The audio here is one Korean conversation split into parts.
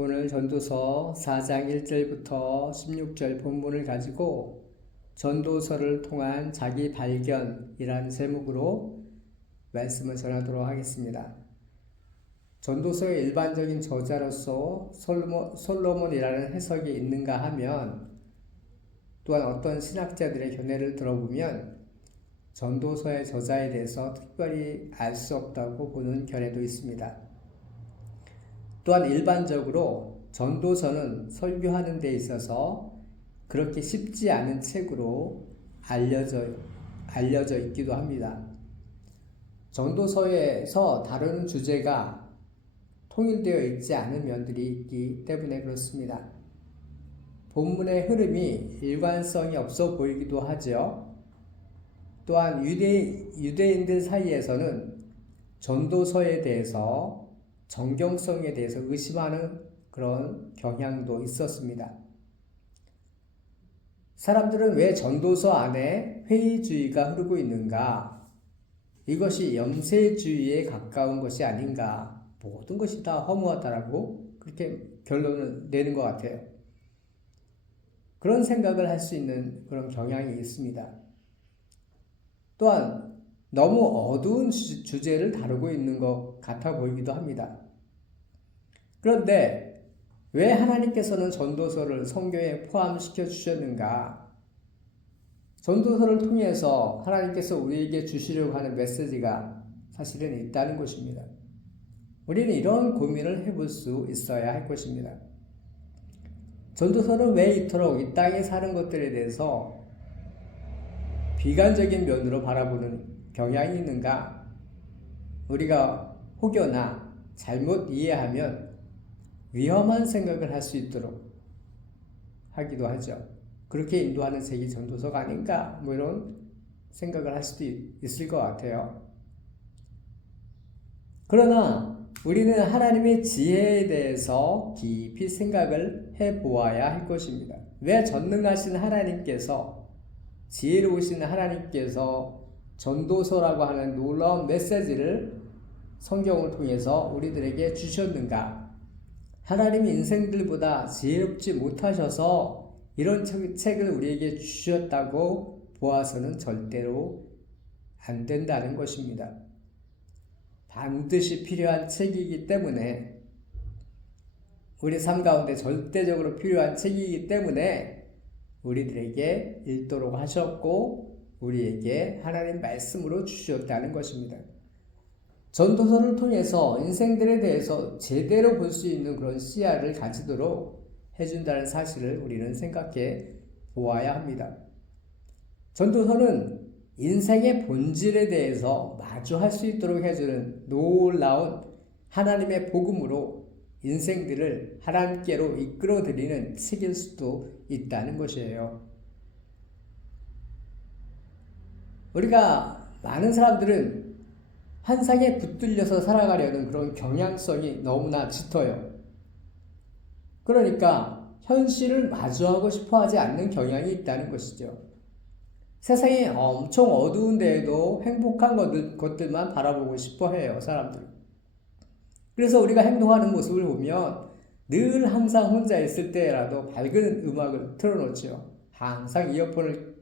오늘 전도서 4장 1절부터 16절 본문을 가지고 전도서를 통한 자기 발견이라는 제목으로 말씀을 전하도록 하겠습니다. 전도서의 일반적인 저자로서 솔로몬이라는 해석이 있는가 하면, 또한 어떤 신학자들의 견해를 들어보면 전도서의 저자에 대해서 특별히 알 수 없다고 보는 견해도 있습니다. 또한 일반적으로 전도서는 설교하는 데 있어서 그렇게 쉽지 않은 책으로 알려져 있기도 합니다. 전도서에서 다루는 주제가 통일되어 있지 않은 면들이 있기 때문에 그렇습니다. 본문의 흐름이 일관성이 없어 보이기도 하죠. 또한 유대인들 사이에서는 전도서에 대해서 정경성에 대해서 의심하는 그런 경향도 있었습니다. 사람들은 왜 전도서 안에 회의주의가 흐르고 있는가? 이것이 염세주의에 가까운 것이 아닌가? 모든 것이 다 허무하다라고 그렇게 결론을 내는 것 같아요. 그런 생각을 할 수 있는 그런 경향이 있습니다. 또한 너무 어두운 주제를 다루고 있는 것 같아 보이기도 합니다. 그런데 왜 하나님께서는 전도서를 성경에 포함시켜 주셨는가? 전도서를 통해서 하나님께서 우리에게 주시려고 하는 메시지가 사실은 있다는 것입니다. 우리는 이런 고민을 해볼 수 있어야 할 것입니다. 전도서는 왜 이토록 이 땅에 사는 것들에 대해서 비관적인 면으로 바라보는 경향이 있는가? 우리가 혹여나 잘못 이해하면 위험한 생각을 할 수 있도록 하기도 하죠. 그렇게 인도하는 책이 전도서가 아닌가? 이런 생각을 할 수도 있을 것 같아요. 그러나 우리는 하나님의 지혜에 대해서 깊이 생각을 해보아야 할 것입니다. 왜 전능하신 하나님께서, 지혜로우신 하나님께서 전도서라고 하는 놀라운 메시지를 성경을 통해서 우리들에게 주셨는가? 하나님이 인생들보다 지혜롭지 못하셔서 이런 책을 우리에게 주셨다고 보아서는 절대로 안 된다는 것입니다. 반드시 필요한 책이기 때문에, 우리 삶 가운데 절대적으로 필요한 책이기 때문에 우리들에게 읽도록 하셨고 우리에게 하나님 말씀으로 주셨다는 것입니다. 전도서를 통해서 인생들에 대해서 제대로 볼 수 있는 그런 시야를 가지도록 해준다는 사실을 우리는 생각해 보아야 합니다. 전도서는 인생의 본질에 대해서 마주할 수 있도록 해주는 놀라운 하나님의 복음으로 인생들을 하나님께로 이끌어들이는 책일 수도 있다는 것이에요. 우리가 많은 사람들은 환상에 붙들려서 살아가려는 그런 경향성이 너무나 짙어요. 그러니까 현실을 마주하고 싶어 하지 않는 경향이 있다는 것이죠. 세상이 엄청 어두운데에도 행복한 것들만 바라보고 싶어 해요, 사람들. 그래서 우리가 행동하는 모습을 보면 늘 항상 혼자 있을 때라도 밝은 음악을 틀어놓죠. 항상 이어폰을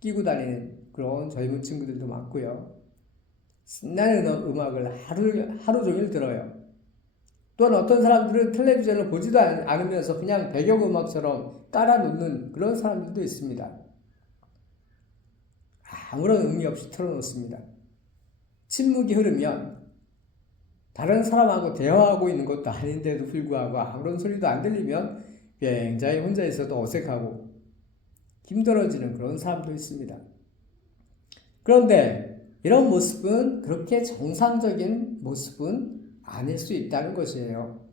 끼고 다니는 그런 젊은 친구들도 많고요. 신나는 음악을 하루 종일 들어요. 또한 어떤 사람들은 텔레비전을 보지도 않으면서 그냥 배경음악처럼 깔아놓는 그런 사람들도 있습니다. 아무런 의미 없이 틀어놓습니다. 침묵이 흐르면 다른 사람하고 대화하고 있는 것도 아닌데도 불구하고 아무런 소리도 안 들리면 굉장히 혼자 있어도 어색하고 힘들어지는 그런 사람도 있습니다. 그런데 이런 모습은 그렇게 정상적인 모습은 아닐 수 있다는 것이에요.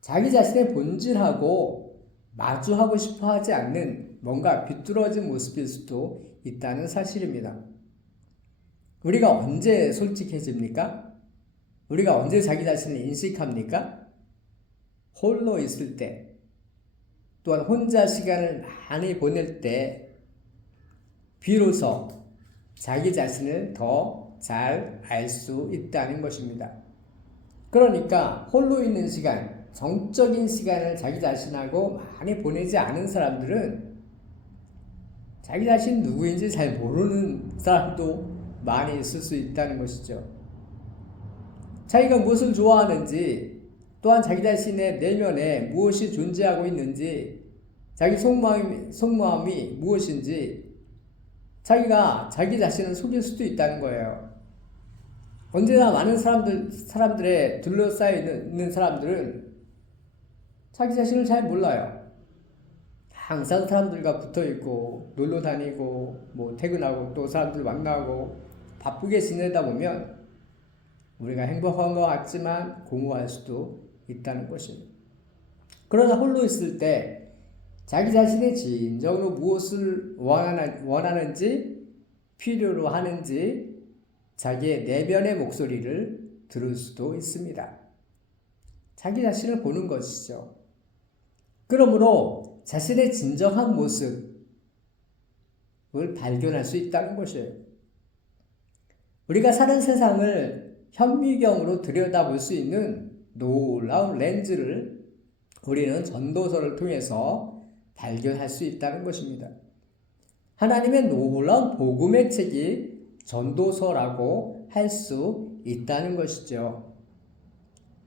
자기 자신의 본질하고 마주하고 싶어 하지 않는 뭔가 비뚤어진 모습일 수도 있다는 사실입니다. 우리가 언제 솔직해집니까? 우리가 언제 자기 자신을 인식합니까? 홀로 있을 때, 또한 혼자 시간을 많이 보낼 때 비로소 자기 자신을 더 잘 알 수 있다는 것입니다. 그러니까 홀로 있는 시간, 정적인 시간을 자기 자신하고 많이 보내지 않은 사람들은 자기 자신 누구인지 잘 모르는 사람도 많이 있을 수 있다는 것이죠. 자기가 무엇을 좋아하는지, 또한 자기 자신의 내면에 무엇이 존재하고 있는지, 자기 속마음이 무엇인지 자기가 자기 자신을 속일 수도 있다는 거예요. 언제나 많은 사람들에 둘러싸여 있는 사람들은 자기 자신을 잘 몰라요. 항상 사람들과 붙어 있고, 놀러 다니고, 퇴근하고, 또 사람들 만나고, 바쁘게 지내다 보면 우리가 행복한 것 같지만 공허할 수도 있다는 것입니다. 그러나 홀로 있을 때 자기 자신이 진정으로 무엇을 원하는지, 필요로 하는지 자기의 내면의 목소리를 들을 수도 있습니다. 자기 자신을 보는 것이죠. 그러므로 자신의 진정한 모습을 발견할 수 있다는 것이에요. 우리가 사는 세상을 현미경으로 들여다볼 수 있는 놀라운 렌즈를 우리는 전도서를 통해서 발견할 수 있다는 것입니다. 하나님의 놀라운 복음의 책이 전도서라고 할 수 있다는 것이죠.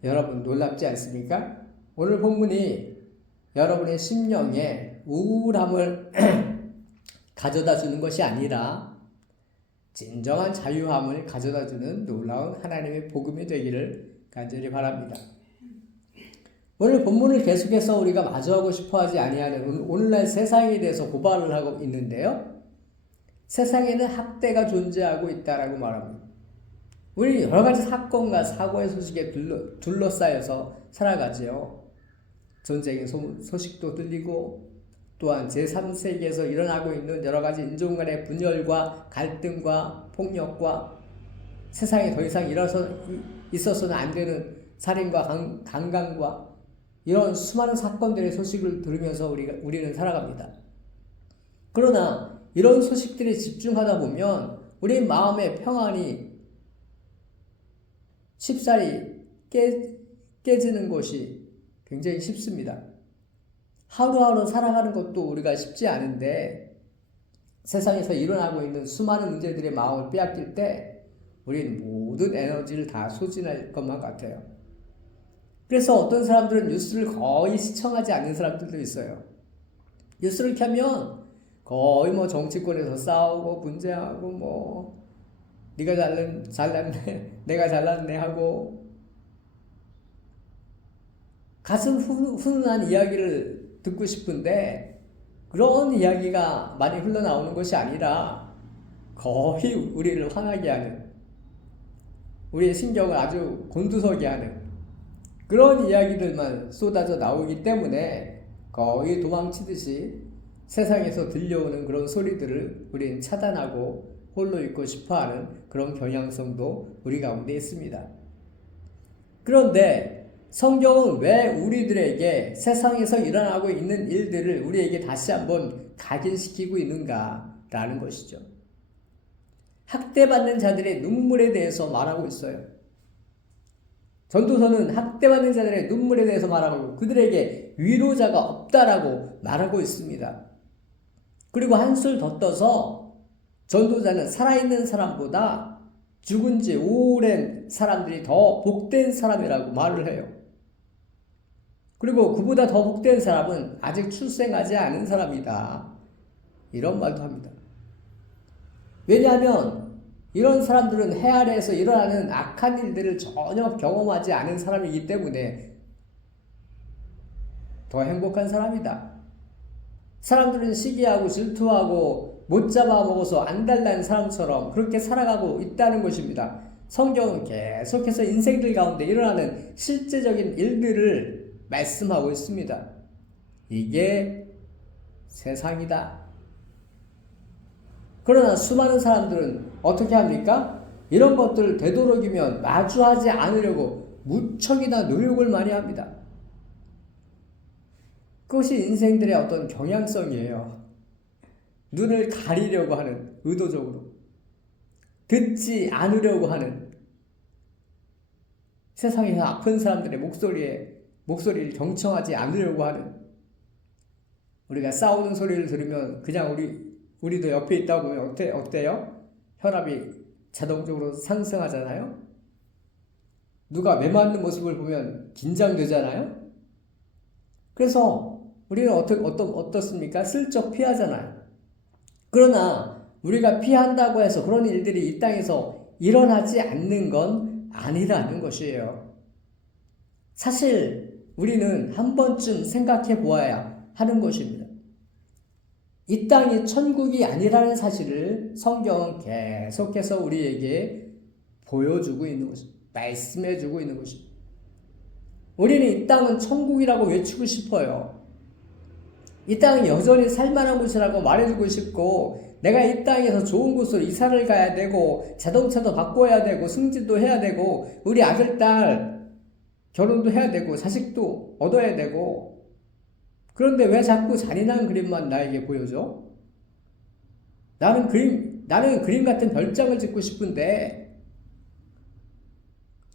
여러분 놀랍지 않습니까? 오늘 본문이 여러분의 심령에 우울함을 가져다 주는 것이 아니라 진정한 자유함을 가져다 주는 놀라운 하나님의 복음이 되기를 간절히 바랍니다. 오늘 본문을 계속해서 우리가 마주하고 싶어하지 아니하는 오늘날 세상에 대해서 고발을 하고 있는데요. 세상에는 학대가 존재하고 있다라고 말합니다. 우리 여러 가지 사건과 사고의 소식에 둘러싸여서 살아가지요. 전쟁의 소식도 들리고 또한 제3세기에서 일어나고 있는 여러 가지 인종 간의 분열과 갈등과 폭력과 세상에 더 이상 있어서는 안 되는 살인과 강간과 이런 수많은 사건들의 소식을 들으면서 우리는 살아갑니다. 그러나 이런 소식들에 집중하다 보면 우리 마음의 평안이 쉽사리 깨지는 것이 굉장히 쉽습니다. 하루하루 살아가는 것도 우리가 쉽지 않은데 세상에서 일어나고 있는 수많은 문제들의 마음을 빼앗길 때 우리는 모든 에너지를 다 소진할 것만 같아요. 그래서 어떤 사람들은 뉴스를 거의 시청하지 않는 사람들도 있어요. 뉴스를 켜면 거의 정치권에서 싸우고 분쟁하고 네가 잘났네 내가 잘났네 하고 가슴 훈훈한 이야기를 듣고 싶은데 그런 이야기가 많이 흘러나오는 것이 아니라 거의 우리를 화나게 하는, 우리의 신경을 아주 곤두서게 하는 그런 이야기들만 쏟아져 나오기 때문에 거의 도망치듯이 세상에서 들려오는 그런 소리들을 우리는 차단하고 홀로 있고 싶어하는 그런 경향성도 우리 가운데 있습니다. 그런데 성경은 왜 우리들에게 세상에서 일어나고 있는 일들을 우리에게 다시 한번 각인시키고 있는가라는 것이죠. 학대받는 자들의 눈물에 대해서 말하고 있어요. 전도서는 학대받는 자들의 눈물에 대해서 말하고 그들에게 위로자가 없다라고 말하고 있습니다. 그리고 한술 더 떠서 전도자는 살아있는 사람보다 죽은 지 오랜 사람들이 더 복된 사람이라고 말을 해요. 그리고 그보다 더 복된 사람은 아직 출생하지 않은 사람이다. 이런 말도 합니다. 왜냐하면 이런 사람들은 해 아래에서 일어나는 악한 일들을 전혀 경험하지 않은 사람이기 때문에 더 행복한 사람이다. 사람들은 시기하고 질투하고 못 잡아먹어서 안달난 사람처럼 그렇게 살아가고 있다는 것입니다. 성경은 계속해서 인생들 가운데 일어나는 실제적인 일들을 말씀하고 있습니다. 이게 세상이다. 그러나 수많은 사람들은 어떻게 합니까? 이런 것들을 되도록이면 마주하지 않으려고 무척이나 노력을 많이 합니다. 그것이 인생들의 어떤 경향성이에요. 눈을 가리려고 하는, 의도적으로 듣지 않으려고 하는, 세상에서 아픈 사람들의 목소리에 목소리를 경청하지 않으려고 하는, 우리가 싸우는 소리를 들으면 그냥 우리도 옆에 있다 보면 어때요? 혈압이 자동적으로 상승하잖아요? 누가 매맞는 모습을 보면 긴장되잖아요? 그래서 우리는 어떻습니까? 슬쩍 피하잖아요. 그러나 우리가 피한다고 해서 그런 일들이 이 땅에서 일어나지 않는 건 아니라는 것이에요. 사실 우리는 한 번쯤 생각해 보아야 하는 것입니다. 이 땅이 천국이 아니라는 사실을 성경은 계속해서 우리에게 보여주고 있는 것입니다. 말씀해주고 있는 것입니다. 우리는 이 땅은 천국이라고 외치고 싶어요. 이 땅은 여전히 살만한 곳이라고 말해주고 싶고, 내가 이 땅에서 좋은 곳으로 이사를 가야 되고, 자동차도 바꿔야 되고, 승진도 해야 되고, 우리 아들, 딸 결혼도 해야 되고, 자식도 얻어야 되고, 그런데 왜 자꾸 잔인한 그림만 나에게 보여줘? 나는 그림 같은 별장을 짓고 싶은데,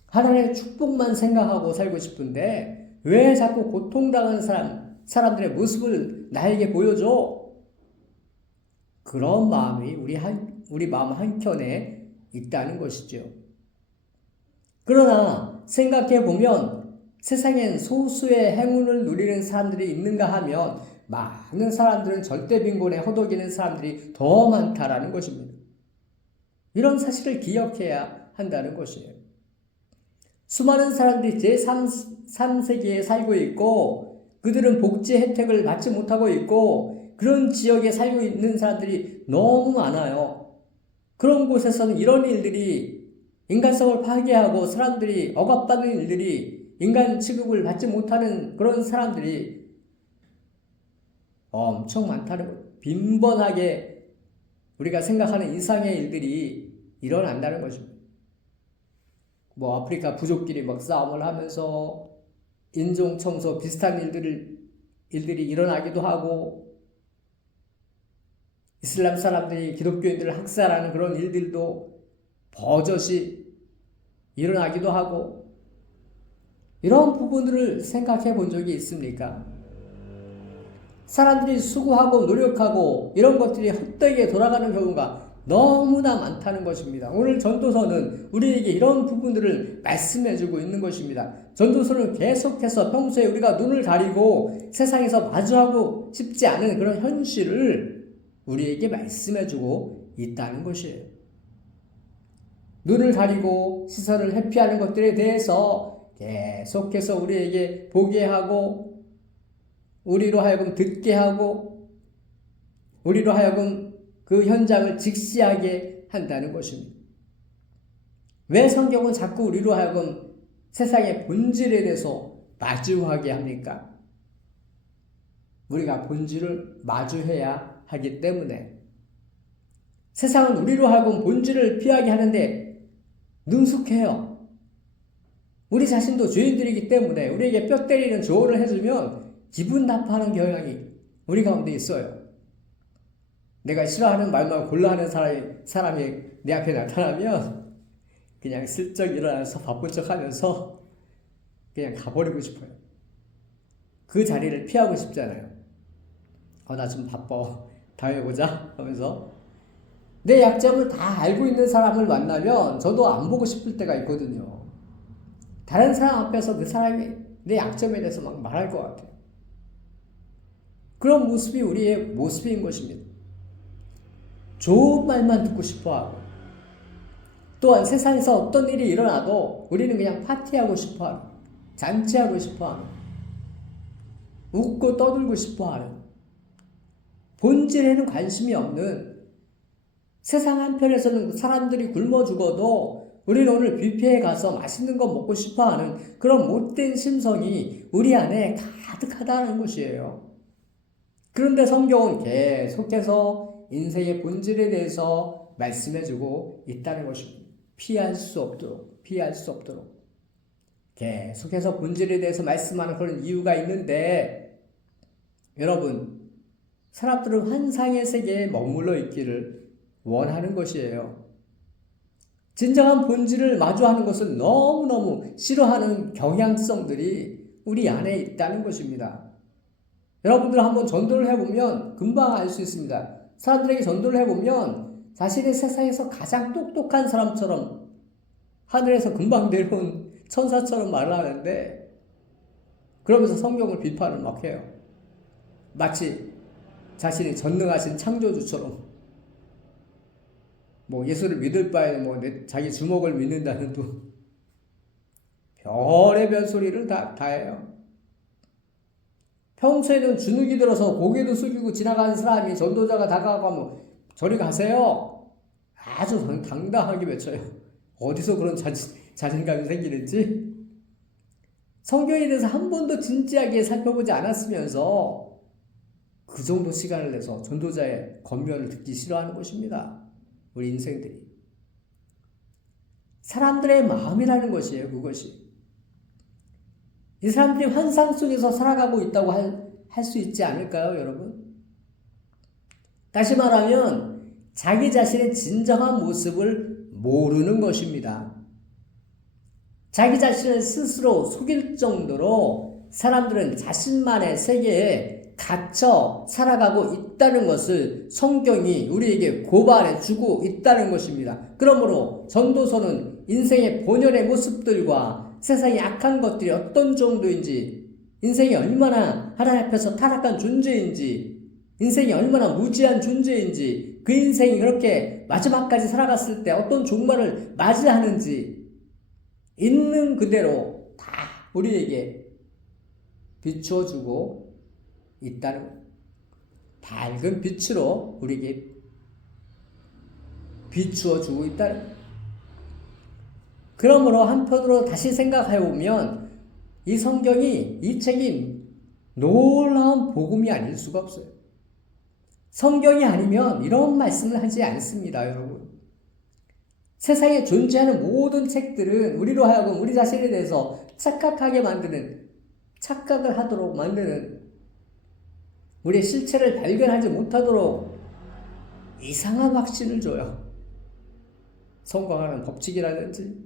하나님의 축복만 생각하고 살고 싶은데, 왜 자꾸 고통당하는 사람들의 모습을 나에게 보여줘? 그런 마음이 우리 마음 한켠에 있다는 것이죠. 그러나 생각해 보면 세상엔 소수의 행운을 누리는 사람들이 있는가 하면 많은 사람들은 절대 빈곤에 허덕이는 사람들이 더 많다라는 것입니다. 이런 사실을 기억해야 한다는 것이에요. 수많은 사람들이 제3세기에 살고 있고, 그들은 복지 혜택을 받지 못하고 있고, 그런 지역에 살고 있는 사람들이 너무 많아요. 그런 곳에서는 이런 일들이, 인간성을 파괴하고 사람들이 억압받는 일들이, 인간 취급을 받지 못하는 그런 사람들이 엄청 많다는 거예요. 빈번하게 우리가 생각하는 이상의 일들이 일어난다는 것입니다. 아프리카 부족끼리 막 싸움을 하면서 인종 청소 비슷한 일들이 일어나기도 하고, 이슬람 사람들이 기독교인들을 학살하는 그런 일들도 버젓이 일어나기도 하고, 이런 부분들을 생각해 본 적이 있습니까? 사람들이 수고하고 노력하고 이런 것들이 헛되게 돌아가는 경우가 너무나 많다는 것입니다. 오늘 전도서는 우리에게 이런 부분들을 말씀해주고 있는 것입니다. 전도서는 계속해서 평소에 우리가 눈을 가리고 세상에서 마주하고 싶지 않은 그런 현실을 우리에게 말씀해주고 있다는 것이에요. 눈을 가리고 시선을 회피하는 것들에 대해서 계속해서 우리에게 보게 하고, 우리로 하여금 듣게 하고, 우리로 하여금 그 현장을 직시하게 한다는 것입니다. 왜 성경은 자꾸 우리로 하여금 세상의 본질에 대해서 마주하게 합니까? 우리가 본질을 마주해야 하기 때문에. 세상은 우리로 하여금 본질을 피하게 하는데 능숙해요. 우리 자신도 죄인들이기 때문에 우리에게 뼈 때리는 조언을 해주면 기분 나빠하는 경향이 우리 가운데 있어요. 내가 싫어하는 말만 골라 하는 사람이 내 앞에 나타나면 그냥 슬쩍 일어나서 바쁜 척 하면서 그냥 가버리고 싶어요. 그 자리를 피하고 싶잖아요. 나 좀 바빠. 다음에 보자 하면서 내 약점을 다 알고 있는 사람을 만나면 저도 안 보고 싶을 때가 있거든요. 다른 사람 앞에서 그 사람이 내 약점에 대해서 막 말할 것 같아요. 그런 모습이 우리의 모습인 것입니다. 좋은 말만 듣고 싶어하고, 또한 세상에서 어떤 일이 일어나도 우리는 그냥 파티하고 싶어하는, 잔치하고 싶어하는, 웃고 떠들고 싶어하는, 본질에는 관심이 없는, 세상 한편에서는 사람들이 굶어 죽어도 우리는 오늘 뷔페에 가서 맛있는 거 먹고 싶어하는 그런 못된 심성이 우리 안에 가득하다는 것이에요. 그런데 성경은 계속해서 인생의 본질에 대해서 말씀해주고 있다는 것입니다. 피할 수 없도록 계속해서 본질에 대해서 말씀하는 그런 이유가 있는데, 여러분, 사람들은 환상의 세계에 머물러 있기를 원하는 것이에요. 진정한 본질을 마주하는 것은 너무너무 싫어하는 경향성들이 우리 안에 있다는 것입니다. 여러분들 한번 전도를 해보면 금방 알 수 있습니다. 사람들에게 전도를 해보면 자신이 세상에서 가장 똑똑한 사람처럼 하늘에서 금방 내려온 천사처럼 말을 하는데 그러면서 성경을 비판을 막 해요. 마치 자신이 전능하신 창조주처럼 뭐 예수를 믿을 바에 뭐 자기 주먹을 믿는다는 또 별의별 소리를 다 해요. 평소에는 주눅이 들어서 고개도 숙이고 지나가는 사람이 전도자가 다가가고 하면 저리 가세요. 아주 당당하게 외쳐요. 어디서 그런 자신감이 생기는지. 성경에 대해서 한 번도 진지하게 살펴보지 않았으면서 그 정도 시간을 내서 전도자의 권면을 듣기 싫어하는 것입니다. 우리 인생들이. 사람들의 마음이라는 것이에요. 그것이. 이 사람들이 환상 속에서 살아가고 있다고 할 수 있지 않을까요, 여러분? 다시 말하면 자기 자신의 진정한 모습을 모르는 것입니다. 자기 자신을 스스로 속일 정도로 사람들은 자신만의 세계에 갇혀 살아가고 있다는 것을 성경이 우리에게 고발해 주고 있다는 것입니다. 그러므로 전도서는 인생의 본연의 모습들과 세상의 악한 것들이 어떤 정도인지, 인생이 얼마나 하나님 앞에서 타락한 존재인지, 인생이 얼마나 무지한 존재인지, 그 인생이 그렇게 마지막까지 살아갔을 때 어떤 종말을 맞이하는지 있는 그대로 다 우리에게 비추어주고 있다는, 밝은 빛으로 우리에게 비추어주고 있다는. 그러므로 한편으로 다시 생각해보면 이 성경이, 이 책이 놀라운 복음이 아닐 수가 없어요. 성경이 아니면 이런 말씀을 하지 않습니다, 여러분. 세상에 존재하는 모든 책들은 우리로 하여금 우리 자신에 대해서 착각하게 만드는, 착각을 하도록 만드는, 우리의 실체를 발견하지 못하도록 이상한 확신을 줘요. 성공하는 법칙이라든지.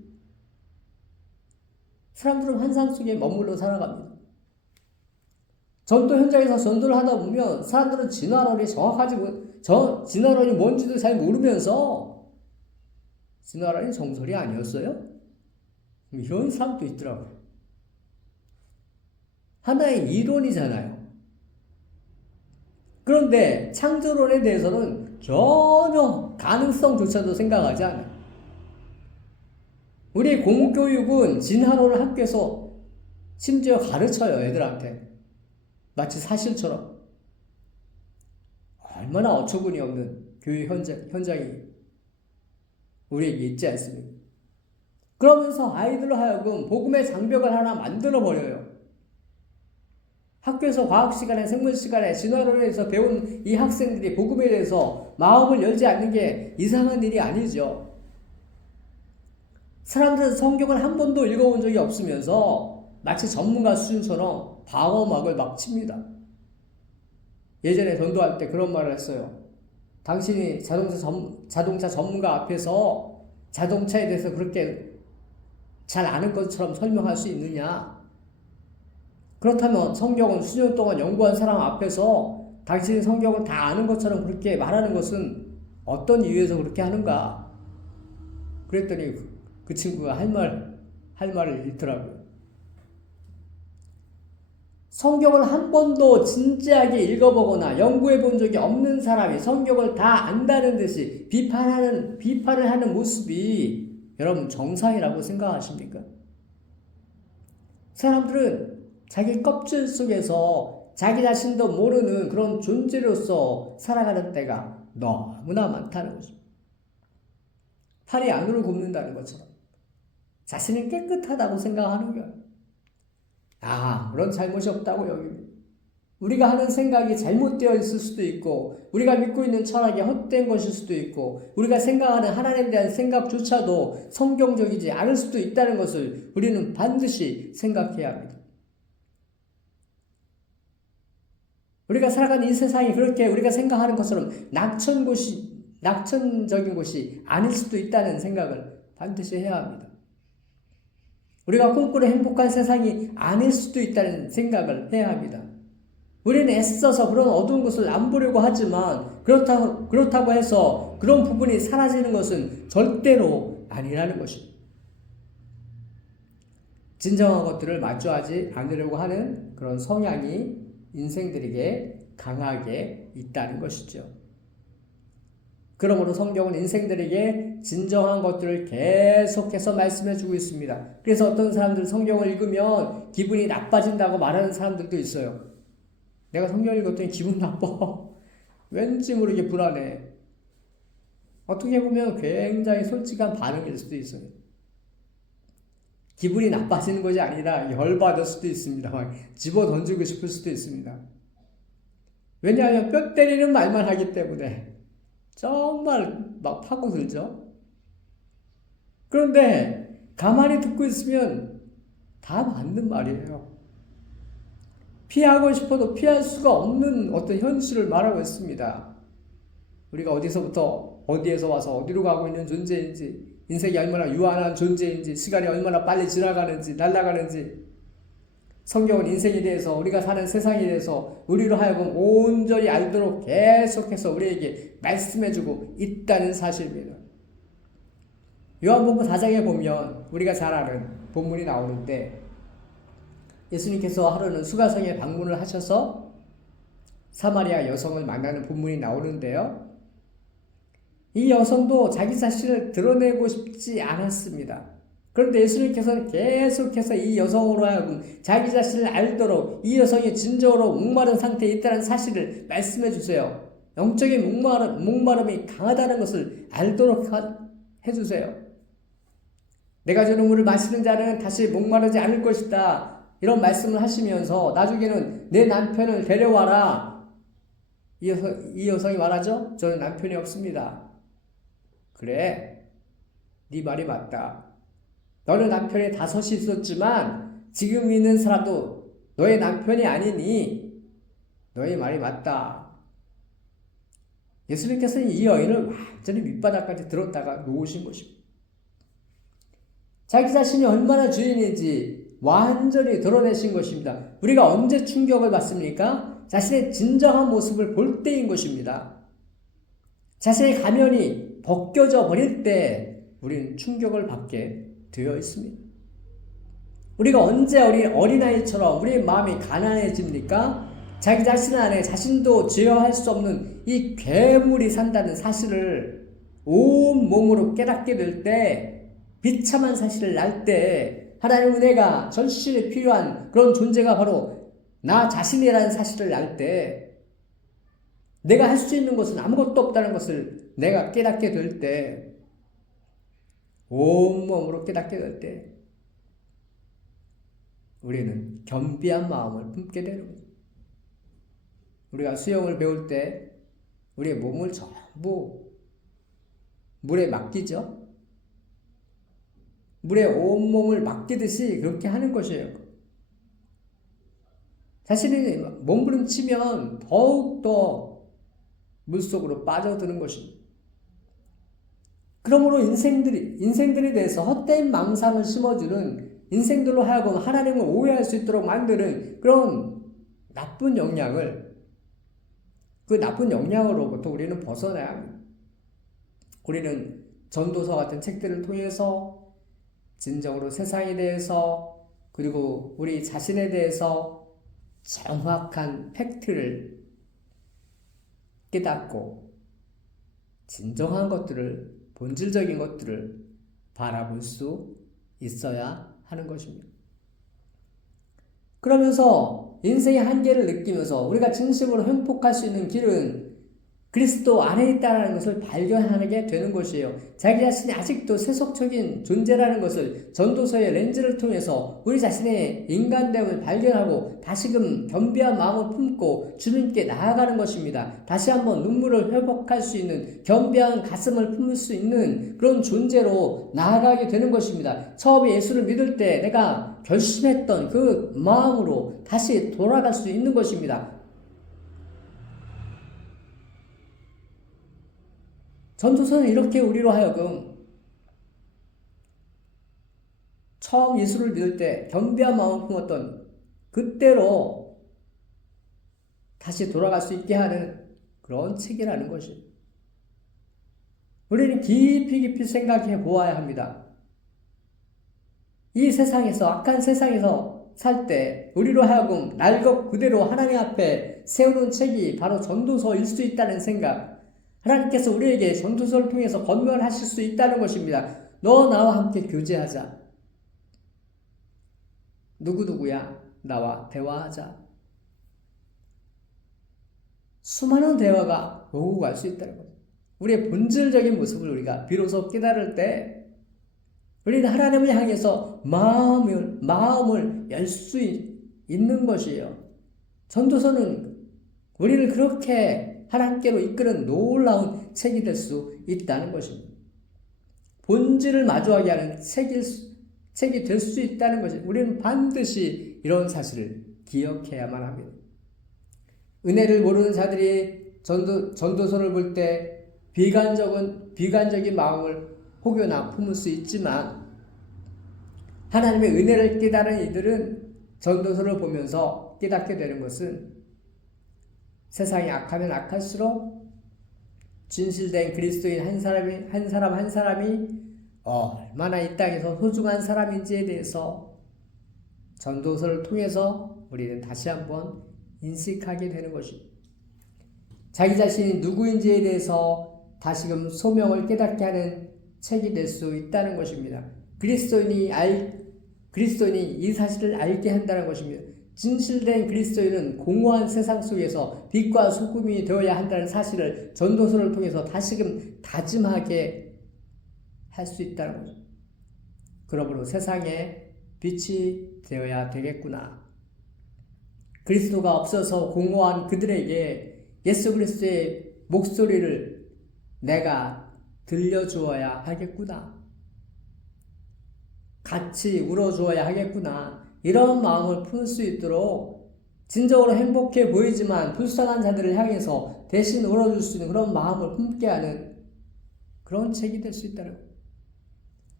사람들은 환상 속에 머물러 살아갑니다. 전도 현장에서 전도를 하다 보면 사람들은 진화론이 정확하지 진화론이 뭔지도 잘 모르면서 진화론이 정설이 아니었어요? 이런 사람도 있더라고요. 하나의 이론이잖아요. 그런데 창조론에 대해서는 전혀 가능성조차도 생각하지 않아요. 우리 공교육은 진화론을 학교에서 심지어 가르쳐요, 애들한테. 마치 사실처럼. 얼마나 어처구니 없는 교육 현장이 우리에게 있지 않습니까? 그러면서 아이들로 하여금 복음의 장벽을 하나 만들어버려요. 학교에서 과학 시간에, 생물 시간에 진화론에 대해서 배운 이 학생들이 복음에 대해서 마음을 열지 않는 게 이상한 일이 아니죠. 사람들은 성경을 한 번도 읽어본 적이 없으면서 마치 전문가 수준처럼 방어막을 막 칩니다. 예전에 전도할 때 그런 말을 했어요. 당신이 자동차 전문가 앞에서 자동차에 대해서 그렇게 잘 아는 것처럼 설명할 수 있느냐? 그렇다면 성경은 수년 동안 연구한 사람 앞에서 당신이 성경을 다 아는 것처럼 그렇게 말하는 것은 어떤 이유에서 그렇게 하는가? 그랬더니 그 친구가 할 말을 잃더라고요. 성경을 한 번도 진지하게 읽어보거나 연구해 본 적이 없는 사람이 성경을 다 안다는 듯이 비판을 하는 모습이 여러분 정상이라고 생각하십니까? 사람들은 자기 껍질 속에서 자기 자신도 모르는 그런 존재로서 살아가는 때가 너무나 많다는 것입니다. 팔이 안으로 굽는다는 것처럼 자신은 깨끗하다고 생각하는 거예요. 그런 잘못이 없다고 여깁니다. 우리가 하는 생각이 잘못되어 있을 수도 있고, 우리가 믿고 있는 철학이 헛된 것일 수도 있고, 우리가 생각하는 하나님에 대한 생각조차도 성경적이지 않을 수도 있다는 것을 우리는 반드시 생각해야 합니다. 우리가 살아가는 이 세상이 그렇게 우리가 생각하는 것처럼 낙천적인 곳이 아닐 수도 있다는 생각을 반드시 해야 합니다. 우리가 꿈꾸는 행복한 세상이 아닐 수도 있다는 생각을 해야 합니다. 우리는 애써서 그런 어두운 것을 안 보려고 하지만 그렇다고 해서 그런 부분이 사라지는 것은 절대로 아니라는 것입니다. 진정한 것들을 마주하지 않으려고 하는 그런 성향이 인생들에게 강하게 있다는 것이죠. 그러므로 성경은 인생들에게 진정한 것들을 계속해서 말씀해주고 있습니다. 그래서 어떤 사람들 성경을 읽으면 기분이 나빠진다고 말하는 사람들도 있어요. 내가 성경을 읽었더니 기분 나빠. 왠지 모르게 불안해. 어떻게 보면 굉장히 솔직한 반응일 수도 있어요. 기분이 나빠지는 것이 아니라 열받을 수도 있습니다. 집어 던지고 싶을 수도 있습니다. 왜냐하면 뼈 때리는 말만 하기 때문에 정말 막 파고들죠. 그런데 가만히 듣고 있으면 다 맞는 말이에요. 피하고 싶어도 피할 수가 없는 어떤 현실을 말하고 있습니다. 우리가 어디서부터 어디에서 와서 어디로 가고 있는 존재인지, 인생이 얼마나 유한한 존재인지, 시간이 얼마나 빨리 지나가는지, 날아가는지, 성경은 인생에 대해서, 우리가 사는 세상에 대해서 우리로 하여금 온전히 알도록 계속해서 우리에게 말씀해주고 있다는 사실입니다. 요한복음 4장에 보면 우리가 잘 아는 본문이 나오는데, 예수님께서 하루는 수가성에 방문을 하셔서 사마리아 여성을 만나는 본문이 나오는데요. 이 여성도 자기 자신을 드러내고 싶지 않았습니다. 그런데 예수님께서는 계속해서 이 여성으로 하여금 자기 자신을 알도록 이 여성이 진정으로 목마른 상태에 있다는 사실을 말씀해 주세요. 영적인 목마름이 강하다는 것을 알도록 해주세요. 내가 주는 물을 마시는 자는 다시 목마르지 않을 것이다. 이런 말씀을 하시면서 나중에는 내 남편을 데려와라. 이 여성이 말하죠. 저는 남편이 없습니다. 그래, 네 말이 맞다. 너는 남편이 5이 있었지만 지금 있는 사람도 너의 남편이 아니니 너의 말이 맞다. 예수님께서는 이 여인을 완전히 밑바닥까지 들었다가 놓으신 것입니다. 자기 자신이 얼마나 주인인지 완전히 드러내신 것입니다. 우리가 언제 충격을 받습니까? 자신의 진정한 모습을 볼 때인 것입니다. 자신의 가면이 벗겨져 버릴 때 우리는 충격을 받게 되어 있습니다. 우리가 언제 어린아이처럼 우리의 마음이 가난해집니까? 자기 자신 안에 자신도 제어할 수 없는 이 괴물이 산다는 사실을 온 몸으로 깨닫게 될 때, 비참한 사실을 알 때, 하나님의 은혜가 절실히 필요한 그런 존재가 바로 나 자신이라는 사실을 알 때, 내가 할 수 있는 것은 아무것도 없다는 것을 내가 깨닫게 될 때, 온몸으로 깨닫게 될 때, 우리는 겸비한 마음을 품게 되는 거죠. 우리가 수영을 배울 때 우리의 몸을 전부 물에 맡기죠. 물에 온몸을 맡기듯이 그렇게 하는 것이에요. 자신이 몸부림치면 더욱더 물속으로 빠져드는 것입니다. 그러므로 인생들에 대해서 헛된 망상을 심어주는, 인생들로 하여금 하나님을 오해할 수 있도록 만드는 그런 나쁜 영향을, 그 나쁜 영향으로부터 우리는 벗어나야 합니다. 우리는 전도서 같은 책들을 통해서 진정으로 세상에 대해서, 그리고 우리 자신에 대해서 정확한 팩트를 깨닫고 진정한 것들을, 본질적인 것들을 바라볼 수 있어야 하는 것입니다. 그러면서 인생의 한계를 느끼면서 우리가 진심으로 행복할 수 있는 길은 그리스도 안에 있다는 것을 발견하게 되는 것이에요. 자기 자신이 아직도 세속적인 존재라는 것을 전도서의 렌즈를 통해서 우리 자신의 인간됨을 발견하고 다시금 겸비한 마음을 품고 주님께 나아가는 것입니다. 다시 한번 눈물을 회복할 수 있는, 겸비한 가슴을 품을 수 있는 그런 존재로 나아가게 되는 것입니다. 처음에 예수를 믿을 때 내가 결심했던 그 마음으로 다시 돌아갈 수 있는 것입니다. 전도서는 이렇게 우리로 하여금 처음 예수를 믿을 때 겸비한 마음을 품었던 그때로 다시 돌아갈 수 있게 하는 그런 책이라는 것이. 우리는 깊이 생각해 보아야 합니다. 이 세상에서, 악한 세상에서 살 때 우리로 하여금 날 것 그대로 하나님 앞에 세우는 책이 바로 전도서일 수 있다는 생각. 하나님께서 우리에게 전도서를 통해서 권면하실 수 있다는 것입니다. 너 나와 함께 교제하자. 누구누구야 나와 대화하자. 수많은 대화가 오고 갈 수 있다는 것. 우리의 본질적인 모습을 우리가 비로소 깨달을 때 우리는 하나님을 향해서 마음을 열 수 있는 것이에요. 전도서는 우리를 그렇게 하나님께로 이끄는 놀라운 책이 될 수 있다는 것입니다. 본질을 마주하게 하는 책이 될 수 있다는 것입니다. 우리는 반드시 이런 사실을 기억해야만 합니다. 은혜를 모르는 자들이 전도서를 볼 때 비관적인 마음을 혹여나 품을 수 있지만 하나님의 은혜를 깨달은 이들은 전도서를 보면서 깨닫게 되는 것은 세상이 악하면 악할수록 진실된 그리스도인 한 사람이 얼마나 이 땅에서 소중한 사람인지에 대해서 전도서를 통해서 우리는 다시 한번 인식하게 되는 것입니다. 자기 자신이 누구인지에 대해서 다시금 소명을 깨닫게 하는 책이 될 수 있다는 것입니다. 그리스도인이 이 사실을 알게 한다는 것입니다. 진실된 그리스도인은 공허한 세상 속에서 빛과 소금이 되어야 한다는 사실을 전도서를 통해서 다시금 다짐하게 할 수 있다는 것입니다. 그러므로 세상에 빛이 되어야 되겠구나. 그리스도가 없어서 공허한 그들에게 예수 그리스도의 목소리를 내가 들려주어야 하겠구나. 같이 울어주어야 하겠구나. 이런 마음을 품을 수 있도록 진정으로 행복해 보이지만 불쌍한 자들을 향해서 대신 울어줄 수 있는 그런 마음을 품게 하는 그런 책이 될 수 있다는 거예요.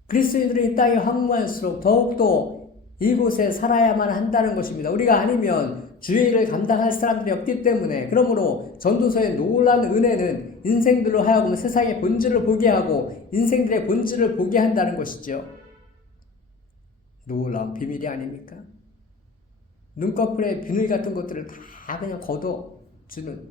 그리스도인들이 이 땅에 황무할수록 더욱더 이곳에 살아야만 한다는 것입니다. 우리가 아니면 주의 일을 감당할 사람들이 없기 때문에, 그러므로 전도서의 놀라운 은혜는 인생들로 하여금 세상의 본질을 보게 하고 인생들의 본질을 보게 한다는 것이죠. 놀라운 비밀이 아닙니까? 눈꺼풀에 비늘 같은 것들을 다 그냥 걷어주는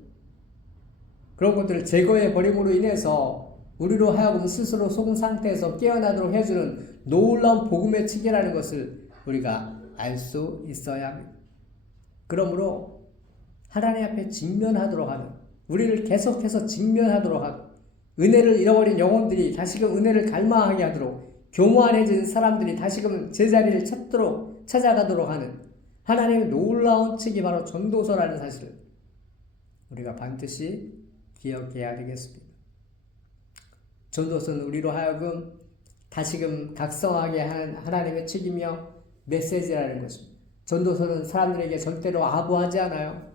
그런 것들을 제거해 버림으로 인해서 우리로 하여금 스스로 속 상태에서 깨어나도록 해주는 놀라운 복음의 책이라는 것을 우리가 알 수 있어야 합니다. 그러므로 하나님 앞에 직면하도록 하는, 우리를 계속해서 직면하도록 하는, 은혜를 잃어버린 영혼들이 다시금 은혜를 갈망하게 하도록, 교만해진 사람들이 다시금 제자리를 찾아가도록 하는 하나님의 놀라운 책이 바로 전도서라는 사실을 우리가 반드시 기억해야 되겠습니다. 전도서는 우리로 하여금 다시금 각성하게 하는 하나님의 책이며 메시지라는 것입니다. 전도서는 사람들에게 절대로 아부하지 않아요.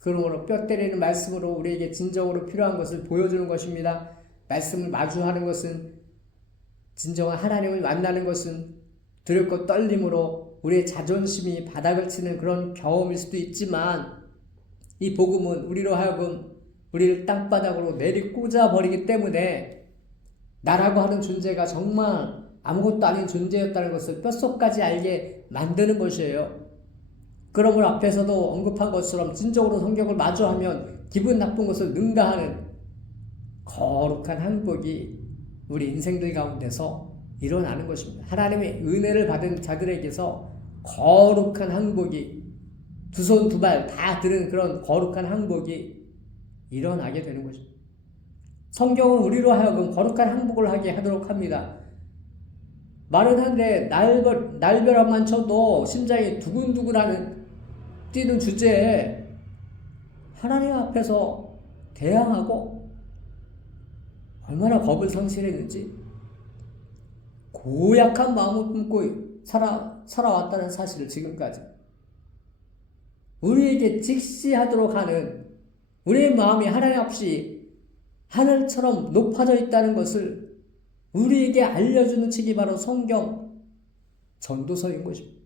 그러므로 뼈 때리는 말씀으로 우리에게 진정으로 필요한 것을 보여주는 것입니다. 말씀을 마주하는 것은, 진정한 하나님을 만나는 것은 두렵고 떨림으로 우리의 자존심이 바닥을 치는 그런 경험일 수도 있지만, 이 복음은 우리로 하여금 우리를 땅바닥으로 내리꽂아 버리기 때문에 나라고 하는 존재가 정말 아무것도 아닌 존재였다는 것을 뼛속까지 알게 만드는 것이에요. 그러므로 앞에서도 언급한 것처럼 진정으로 성경을 마주하면 기분 나쁜 것을 능가하는 거룩한 행복이 우리 인생들 가운데서 일어나는 것입니다. 하나님의 은혜를 받은 자들에게서 거룩한 행복이, 두 손 두 발 다 들은 그런 거룩한 행복이 일어나게 되는 것입니다. 성경은 우리로 하여금 거룩한 행복을 하게 하도록 합니다. 말은 한데 날벼락만 쳐도 심장이 두근두근하는 뛰는 주제에 하나님 앞에서 대항하고 얼마나 겁을 상실했는지, 고약한 마음을 품고 살아왔다는 사실을 지금까지 우리에게 직시하도록 하는, 우리의 마음이 하나님 없이 하늘처럼 높아져 있다는 것을 우리에게 알려주는 책이 바로 성경, 전도서인 것입니다.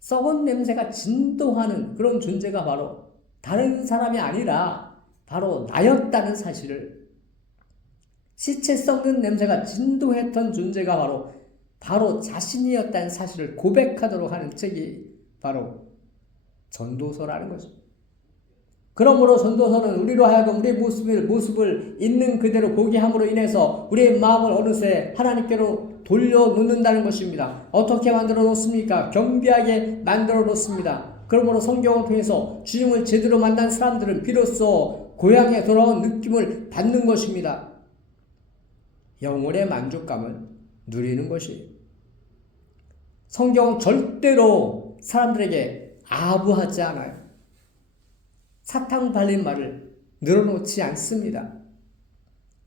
썩은 냄새가 진동하는 그런 존재가 바로 다른 사람이 아니라 바로 나였다는 사실을, 시체 썩는 냄새가 진동했던 존재가 바로 자신이었다는 사실을 고백하도록 하는 책이 바로 전도서라는 거죠. 그러므로 전도서는 우리로 하여금 우리의 모습을 있는 그대로 보게 함으로 인해서 우리의 마음을 어느새 하나님께로 돌려놓는다는 것입니다. 어떻게 만들어 놓습니까? 경비하게 만들어 놓습니다. 그러므로 성경을 통해서 주님을 제대로 만난 사람들은 비로소 고향에 돌아온 느낌을 받는 것입니다. 영혼의 만족감을 누리는 것이에요. 성경은 절대로 사람들에게 아부하지 않아요. 사탕 발린 말을 늘어놓지 않습니다.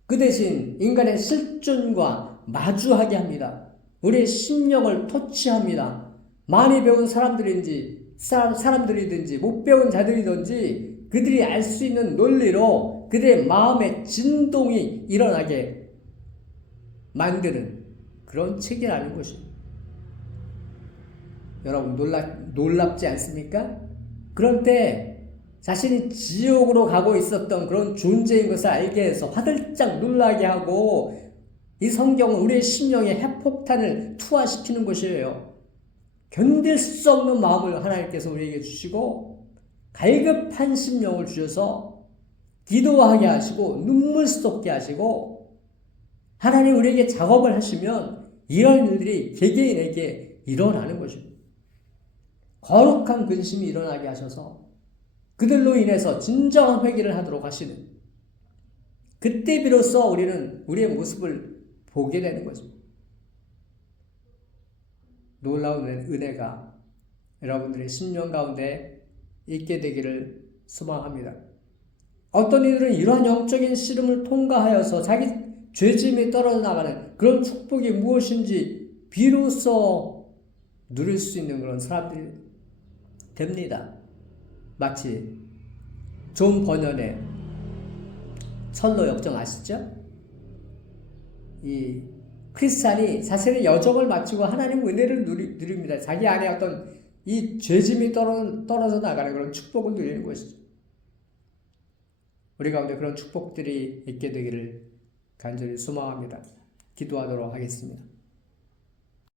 그 대신 인간의 실존과 마주하게 합니다. 우리의 심령을 터치합니다. 많이 배운 사람들이든지 못 배운 자들이든지 그들이 알 수 있는 논리로 그들의 마음의 진동이 일어나게 만드는 그런 책이라는 것입니다. 여러분 놀랍지 않습니까? 그런 때 자신이 지옥으로 가고 있었던 그런 존재인 것을 알게 해서 화들짝 놀라게 하고, 이 성경은 우리의 심령에 핵폭탄을 투하시키는 것이에요. 견딜 수 없는 마음을 하나님께서 우리에게 주시고 갈급한 심령을 주셔서 기도하게 하시고 눈물 쏟게 하시고, 하나님 우리에게 작업을 하시면 이런 일들이 개개인에게 일어나는 것입니다. 거룩한 근심이 일어나게 하셔서 그들로 인해서 진정한 회개를 하도록 하시는, 그때 비로소 우리는 우리의 모습을 보게 되는 거죠. 놀라운 은혜가 여러분들의 심령 가운데 있게 되기를 소망합니다. 어떤 이들은 이러한 영적인 씨름을 통과하여서 자기 죄짐이 떨어져 나가는 그런 축복이 무엇인지 비로소 누릴 수 있는 그런 사람들이 됩니다. 마치 존 버년의 철로 역정 아시죠? 이 크리스찬이 자신의 여정을 마치고 하나님 은혜를 누립니다. 자기 안에 어떤 이 죄짐이 떨어져 나가는 그런 축복을 누리는 것이죠. 우리 가운데 그런 축복들이 있게 되기를 간절히 소망합니다. 기도하도록 하겠습니다.